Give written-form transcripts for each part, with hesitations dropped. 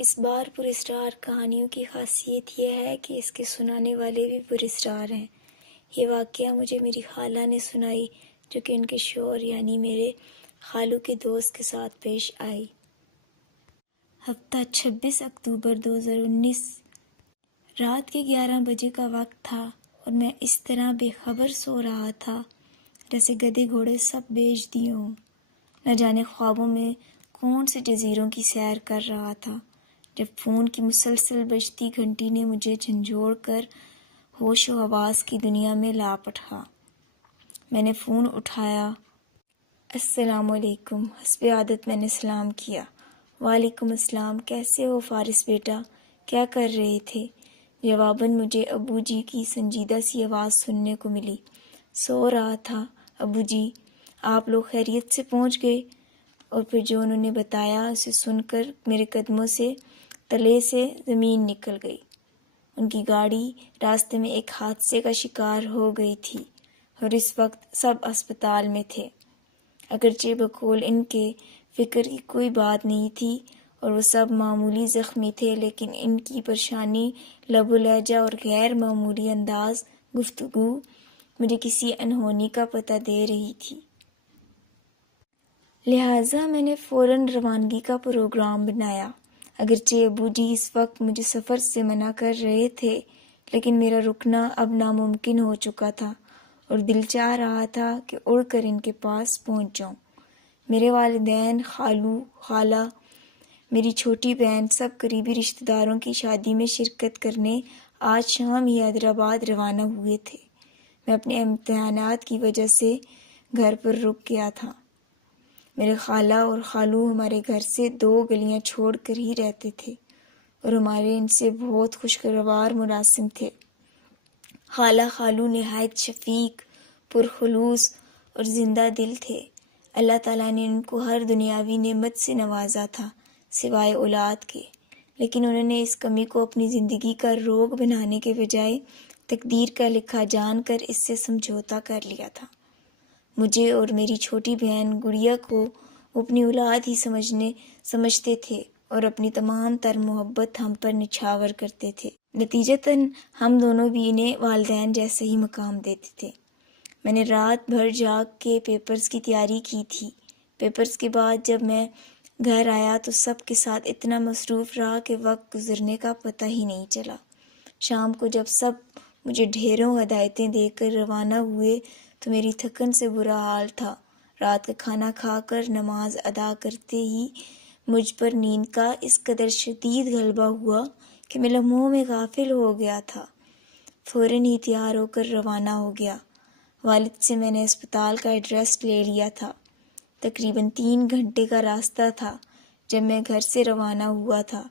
اس بار پراسرار کہانیوں کی خاصیت یہ ہے کہ اس کے سنانے والے بھی پراسرار ہیں۔ یہ واقعہ مجھے میری خالہ نے سنائی، جو کہ ان کے شوہر یعنی میرے خالو کے دوست کے ساتھ پیش آئی۔ ہفتہ 26 اکتوبر 2019 رات کے 11 بجے کا وقت تھا اور میں اس طرح بے خبر سو رہا تھا جیسے گدھے گھوڑے سب بیچ دیے ہوں۔ نہ جانے خوابوں میں کون سے جزیروں کی سیر کر رہا تھا جب فون کی مسلسل بجتی گھنٹی نے مجھے جھنجھوڑ کر ہوش و حواس کی دنیا میں لا پٹھا۔ میں نے فون اٹھایا۔ السلام علیکم، حسب عادت میں نے سلام کیا۔ وعلیکم السلام، کیسے ہو فارس بیٹا، کیا کر رہے تھے؟ جواباً مجھے ابو جی کی سنجیدہ سی آواز سننے کو ملی۔ سو رہا تھا ابو جی، آپ لوگ خیریت سے پہنچ گئے؟ اور پھر جو انہوں نے بتایا اسے سن کر میرے قدموں سے تلے سے زمین نکل گئی۔ ان کی گاڑی راستے میں ایک حادثے کا شکار ہو گئی تھی اور اس وقت سب اسپتال میں تھے۔ اگرچہ بقول ان کے فکر کی کوئی بات نہیں تھی اور وہ سب معمولی زخمی تھے، لیکن ان کی پریشانی، لب و لہجہ اور غیر معمولی انداز گفتگو مجھے کسی انہونی کا پتہ دے رہی تھی۔ لہٰذا میں نے فوراً روانگی کا پروگرام بنایا۔ اگرچہ ابو جی اس وقت مجھے سفر سے منع کر رہے تھے، لیکن میرا رکنا اب ناممکن ہو چکا تھا اور دل چاہ رہا تھا کہ اڑ کر ان کے پاس پہنچ جاؤں۔ میرے والدین، خالو، خالہ، میری چھوٹی بہن سب قریبی رشتہ داروں کی شادی میں شرکت کرنے آج شام ہی حیدرآباد روانہ ہوئے تھے۔ میں اپنے امتحانات کی وجہ سے گھر پر رک گیا تھا۔ میرے خالہ اور خالو ہمارے گھر سے 2 گلیاں چھوڑ کر ہی رہتے تھے اور ہمارے ان سے بہت خوشگوار مراسم تھے۔ خالہ خالو نہایت شفیق، پرخلوص اور زندہ دل تھے۔ اللہ تعالیٰ نے ان کو ہر دنیاوی نعمت سے نوازا تھا سوائے اولاد کے، لیکن انہوں نے اس کمی کو اپنی زندگی کا روگ بنانے کے بجائے تقدیر کا لکھا جان کر اس سے سمجھوتا کر لیا تھا۔ مجھے اور میری چھوٹی بہن گڑیا کو وہ اپنی اولاد ہی سمجھتے تھے اور اپنی تمام تر محبت ہم پر نچھاور کرتے تھے۔ نتیجتاً ہم دونوں بھی انہیں والدین جیسے ہی مقام دیتے تھے۔ میں نے رات بھر جاگ کے پیپرز کی تیاری کی تھی۔ پیپرز کے بعد جب میں گھر آیا تو سب کے ساتھ اتنا مصروف رہا کہ وقت گزرنے کا پتہ ہی نہیں چلا۔ شام کو جب سب مجھے ڈھیروں ہدایتیں دے کر روانہ ہوئے تو میری تھکن سے برا حال تھا۔ رات کا کھانا کھا کر نماز ادا کرتے ہی مجھ پر نیند کا اس قدر شدید غلبہ ہوا کہ میں لمحوں میں غافل ہو گیا تھا۔ فوراً ہی تیار ہو کر روانہ ہو گیا۔ والد سے میں نے اسپتال کا ایڈریس لے لیا تھا۔ تقریباً 3 گھنٹے کا راستہ تھا۔ جب میں گھر سے روانہ ہوا تھا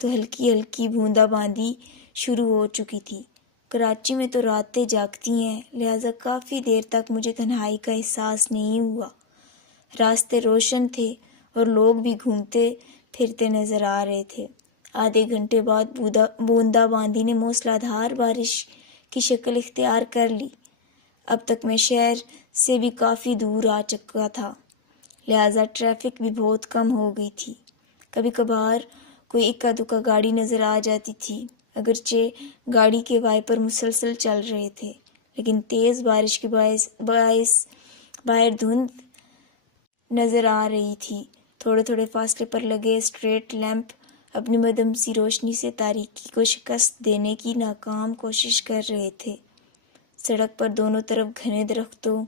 تو ہلکی ہلکی بوندا باندی شروع ہو چکی تھی۔ کراچی میں تو راتیں جاگتی ہیں، لہٰذا کافی دیر تک مجھے تنہائی کا احساس نہیں ہوا۔ راستے روشن تھے اور لوگ بھی گھومتے پھرتے نظر آ رہے تھے۔ آدھے گھنٹے بعد بوندا باندی نے موسلا دھار بارش کی شکل اختیار کر لی۔ اب تک میں شہر سے بھی کافی دور آ چکا تھا، لہٰذا ٹریفک بھی بہت کم ہو گئی تھی۔ کبھی کبھار کوئی اکا دکا گاڑی نظر آ جاتی تھی، اگرچہ گاڑی کے وائپر مسلسل چل رہے تھے، لیکن تیز بارش کے باعث باہر دھند نظر آ رہی تھی۔ تھوڑے تھوڑے فاصلے پر لگے اسٹریٹ لیمپ اپنی مدھم سی روشنی سے تاریکی کو شکست دینے کی ناکام کوشش کر رہے تھے۔ سڑک پر دونوں طرف گھنے درختوں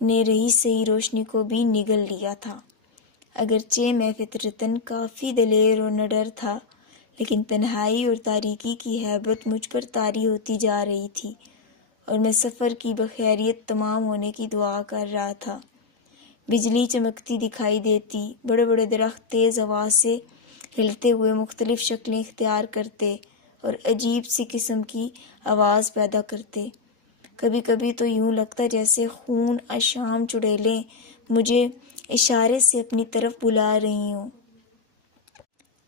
نے رہی سہی روشنی کو بھی نگل لیا تھا۔ اگرچہ میں فطرتاً کافی دلیر اور نڈر تھا، لیکن تنہائی اور تاریکی کی ہیبت مجھ پر طاری ہوتی جا رہی تھی اور میں سفر کی بخیریت تمام ہونے کی دعا کر رہا تھا۔ بجلی چمکتی دکھائی دیتی، بڑے بڑے درخت تیز ہوا سے ہلتے ہوئے مختلف شکلیں اختیار کرتے اور عجیب سی قسم کی آواز پیدا کرتے۔ کبھی کبھی تو یوں لگتا جیسے خون اشام چڑیلیں مجھے اشارے سے اپنی طرف بلا رہی ہوں۔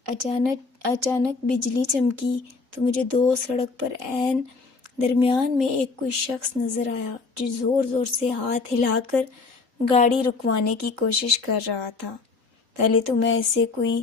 اچانک بجلی چمکی تو مجھے دو سڑک پر عین درمیان میں ایک کوئی شخص نظر آیا جو زور زور سے ہاتھ ہلا کر گاڑی رکوانے کی کوشش کر رہا تھا۔ پہلے تو میں اسے کوئی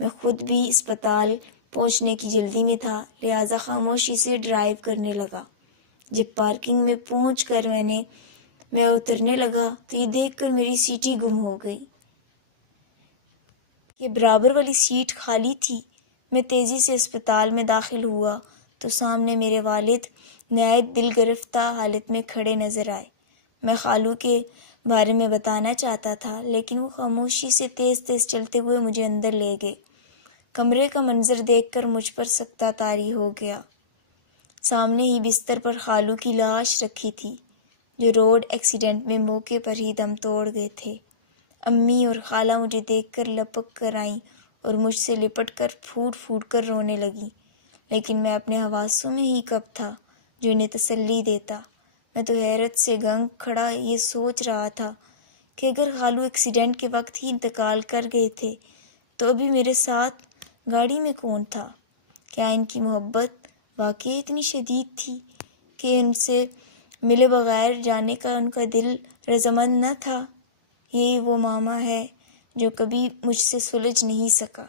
میں خود بھی اسپتال پہنچنے کی جلدی میں تھا، لہٰذا خاموشی سے ڈرائیو کرنے لگا۔ جب پارکنگ میں پہنچ کر میں اترنے لگا تو یہ دیکھ کر میری سیٹ ہی گم ہو گئی کہ برابر والی سیٹ خالی تھی۔ میں تیزی سے اسپتال میں داخل ہوا تو سامنے میرے والد نہایت دل گرفتہ حالت میں کھڑے نظر آئے۔ میں خالو کے بارے میں بتانا چاہتا تھا لیکن وہ خاموشی سے تیز تیز چلتے ہوئے مجھے اندر لے گئے۔ کمرے کا منظر دیکھ کر مجھ پر سکتہ طاری ہو گیا۔ سامنے ہی بستر پر خالو کی لاش رکھی تھی جو روڈ ایکسیڈنٹ میں موقع پر ہی دم توڑ گئے تھے۔ امی اور خالہ مجھے دیکھ کر لپک کر آئیں اور مجھ سے لپٹ کر پھوٹ پھوٹ کر رونے لگیں، لیکن میں اپنے حواسوں میں ہی کب تھا جو انہیں تسلی دیتا۔ میں تو حیرت سے گنگ کھڑا یہ سوچ رہا تھا کہ اگر خالو ایکسیڈنٹ کے وقت ہی انتقال کر گئے تھے تو ابھی میرے ساتھ گاڑی میں کون تھا؟ کیا ان کی محبت واقعی اتنی شدید تھی کہ ان سے ملے بغیر جانے کا ان کا دل رضامند نہ تھا؟ یہی وہ معمہ ہے جو کبھی مجھ سے سلجھ نہیں سکا۔